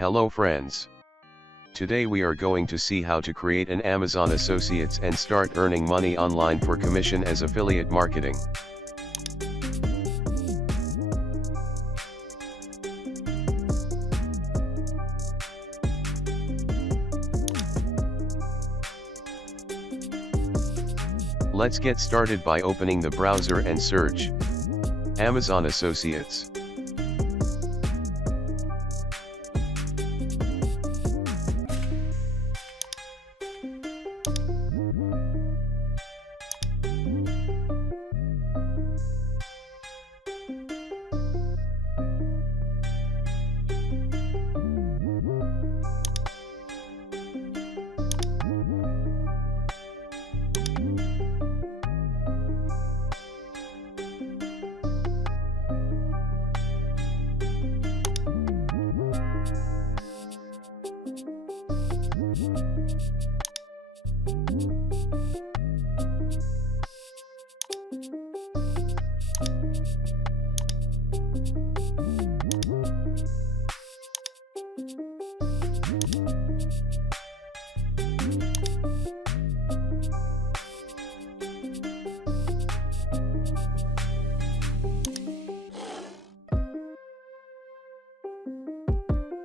Hello friends. Today we are going to see how to create an Amazon Associates and start earning money online for commission as affiliate marketing. Let's get started by opening the browser and search Amazon Associates.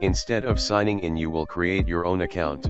Instead of signing in, you will create your own account.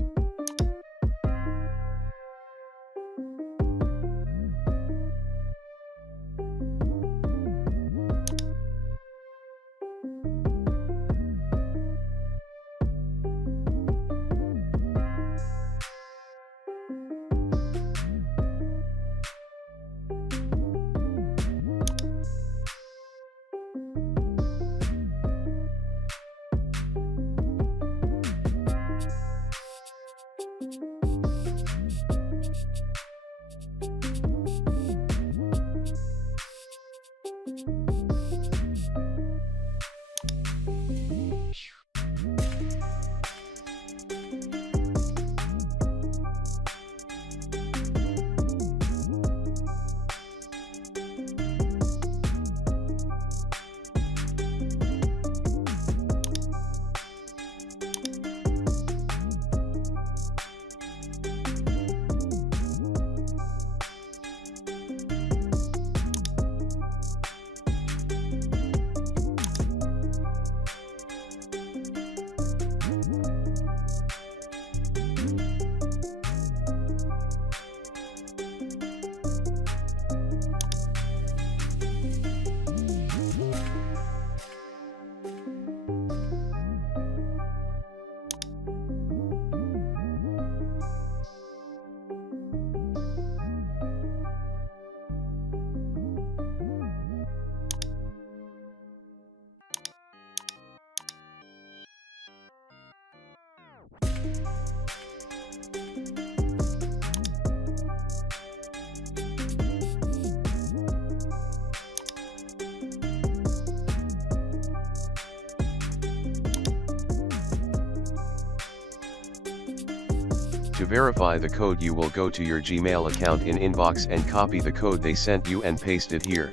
To verify the code, you will go to your Gmail account in inbox and copy the code they sent you and paste it here.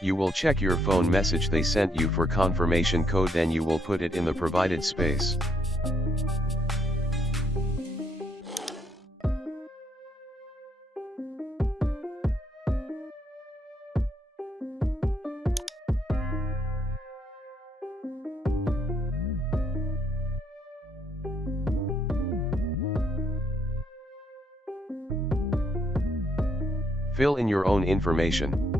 You will check your phone message they sent you for confirmation code, then you will put it in the provided space. Fill in your own information.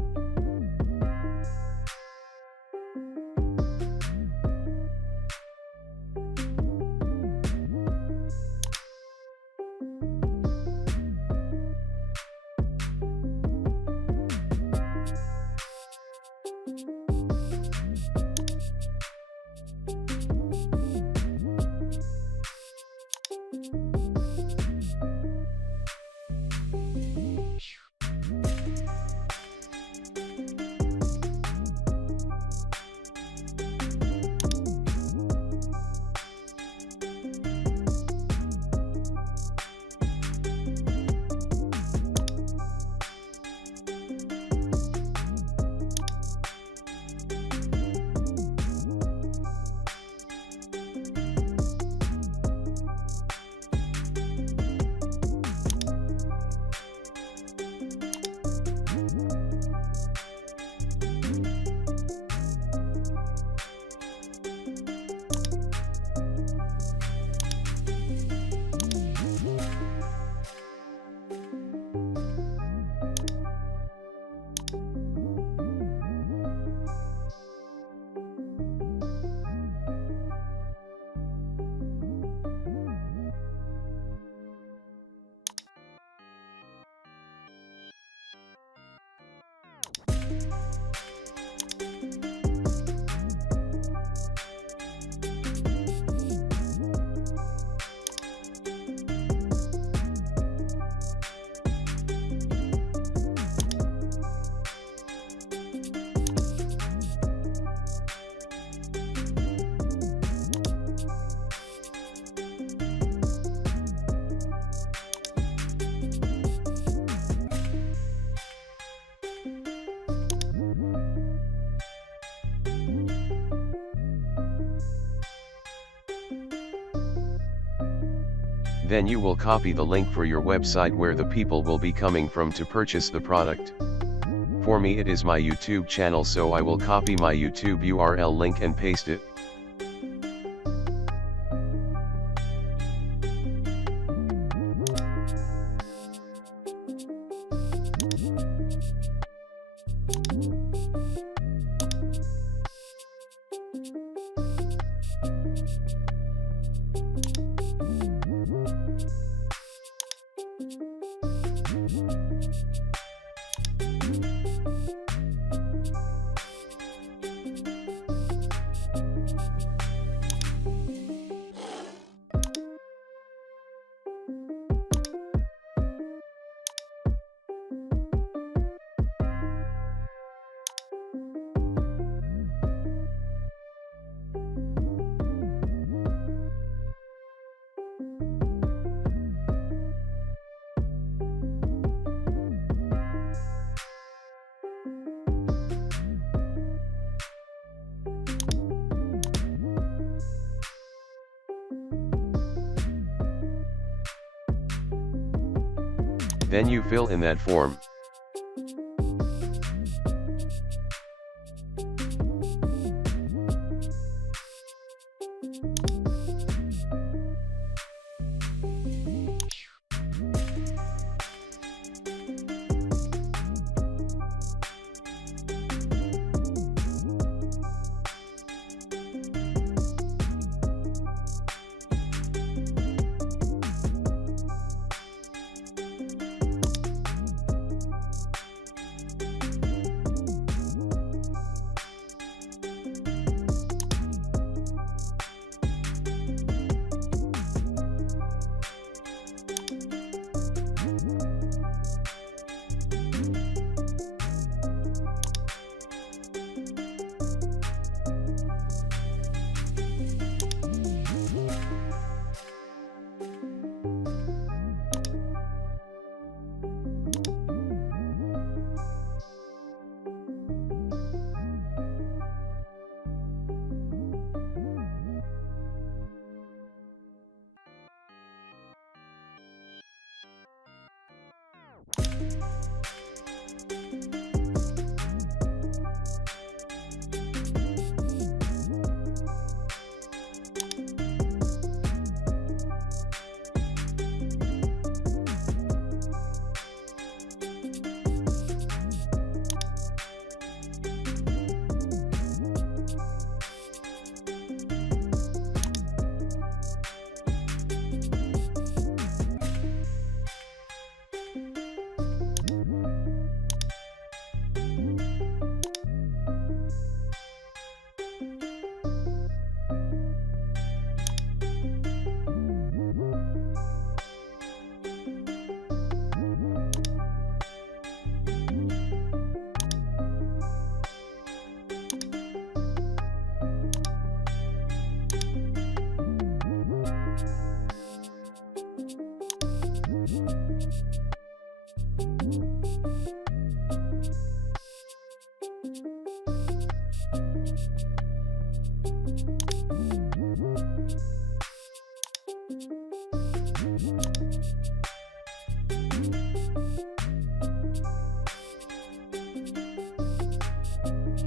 Then you will copy the link for your website where the people will be coming from to purchase the product. For me it is my YouTube channel, so I will copy my YouTube URL link and paste it. Then you fill in that form.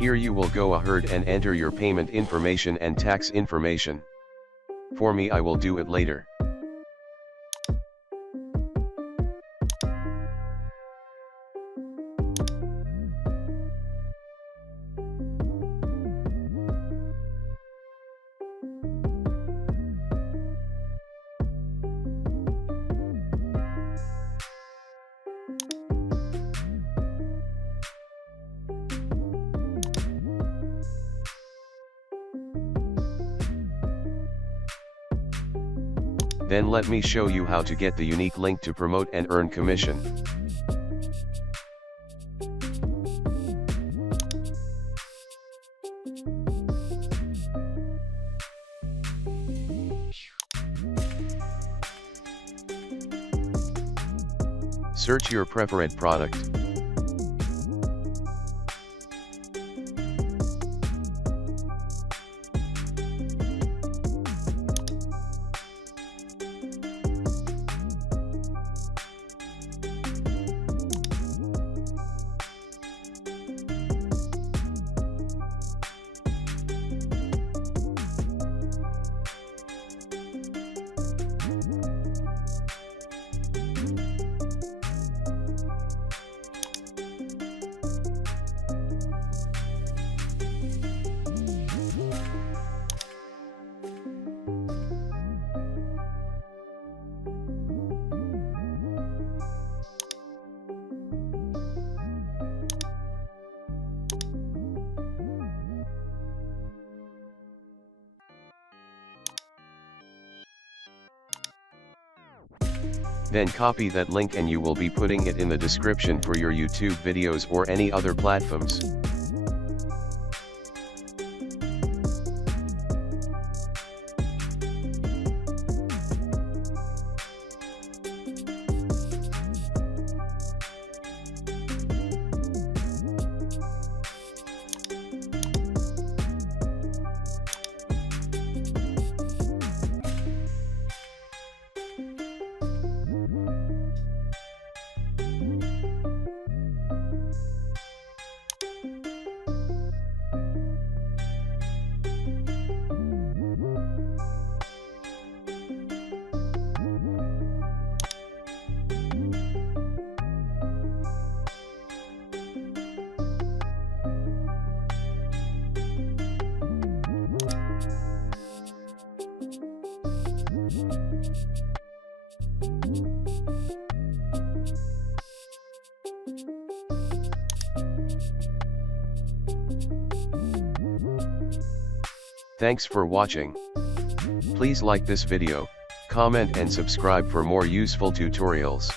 Here you will go ahead and enter your payment information and tax information. For me, I will do it later. Then let me show you how to get the unique link to promote and earn commission. Search your preferred product. Then copy that link and you will be putting it in the description for your YouTube videos or any other platforms. Thanks for watching. Please like this video, comment and subscribe for more useful tutorials.